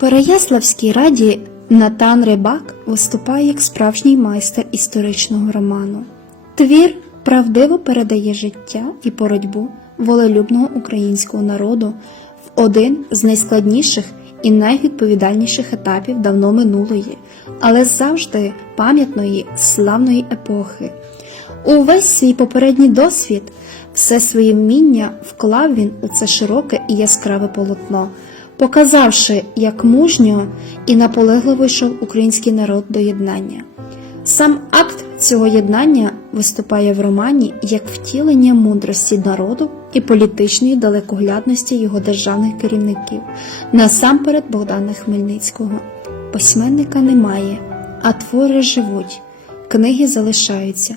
Переяславській раді Натан Рибак виступає як справжній майстер історичного роману. Твір правдиво передає життя і боротьбу волелюбного українського народу в один з найскладніших і найвідповідальніших етапів давно минулої, але завжди пам'ятної славної епохи. Увесь свій попередній досвід, все своє вміння вклав він у це широке і яскраве полотно, показавши, як мужньо і наполегливо йшов український народ до єднання. Сам акт цього єднання виступає в романі як втілення мудрості народу і політичної далекоглядності його державних керівників, насамперед Богдана Хмельницького. Письменника немає, а твори живуть, книги залишаються,